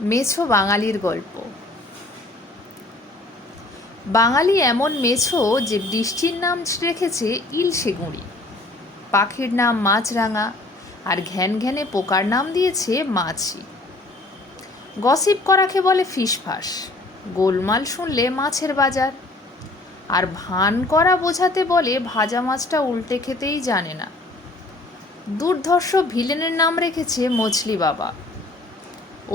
মেছো বাঙালির গল্প। বাঙালি এমন মেছো যে বৃষ্টির নাম রেখেছে ইলশে গুঁড়ি, পাখির নাম মাছরাঙা, আর ঘ্যান ঘ্যানে পোকার নাম দিয়েছে মাছি। গসিপ করাকে বলে ফিসফাস, গোলমাল শুনলে মাছের বাজার, আর ভান করা বোঝাতে বলে ভাজা মাছটা উল্টে খেতেই জানে না। দুর্ধর্ষ ভিলেনের নাম রেখেছে মছলি বাবা,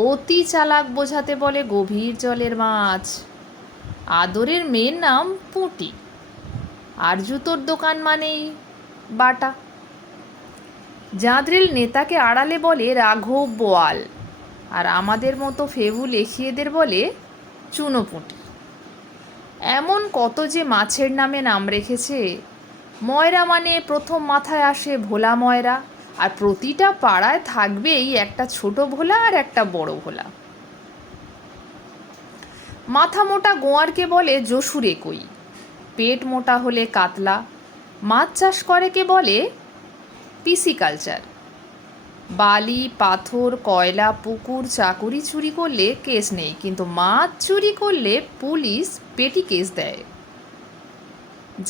অতি চালাক বোঝাতে বলে গভীর জলের মাছ। আদরের মেয়ের নাম পুঁটি, আর জুতোর দোকান মানেই বাটা। জাঁদরেল নেতাকে আড়ালে বলে রাঘব বোয়াল, আর আমাদের মতো ফেবু লেখিয়েদের বলে চুনোপুঁটি। এমন কত যে মাছের নামে নাম রেখেছে। ময়রা মানে প্রথম মাথায় আসে ভোলা ময়রা, আর প্রতিটা পাড়ায় থাকবেই একটা ছোট ভোলা আর একটা বড় ভোলা। মাথা মোটা গোয়ারকে বলে জসুর একই, পেট মোটা হলে কাতলা। মাছ চাষ করে কে বলে পিসিকালচার। বালি, পাথর, কয়লা, পুকুর, চাকুরি চুরি করলে কেস নেই, কিন্তু মাছ চুরি করলে পুলিশ পেটি কেস দেয়।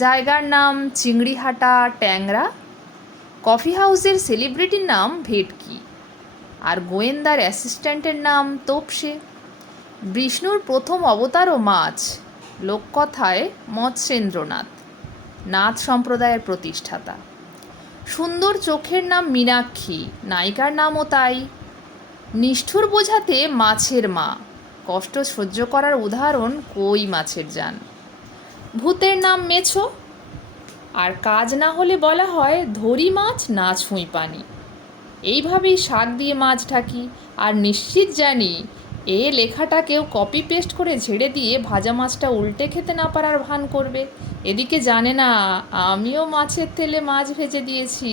জায়গার নাম চিংড়িহাটা, ট্যাংরা। কফি হাউসের সেলিব্রিটির নাম ভেটকি, আর গোয়েন্দার অ্যাসিস্ট্যান্টের নাম তোপসে। বিষ্ণুর প্রথম অবতারও মাছ, লোককথায় মৎস্যেন্দ্রনাথ, নাথ সম্প্রদায়ের প্রতিষ্ঠাতা। সুন্দর চোখের নাম মীনাক্ষী, নায়িকার নামও তাই। নিষ্ঠুর বোঝাতে মাছের মা, কষ্ট সহ্য করার উদাহরণ কই মাছের জান। ভূতের নাম মেছো, আর কাজ না হলে বলা হয় ধরি মাছ না ছুঁই পানি। এইভাবেই শাক দিয়ে মাছ ঢাকি, আর নিশ্চিত জানি এ লেখাটা কেউ কপি পেস্ট করে ঝেড়ে দিয়ে ভাজা মাছটা উল্টে খেতে না পারার ভান করবে। এদিকে জানে না আমিও মাছের তেলে মাছ ভেজে দিয়েছি।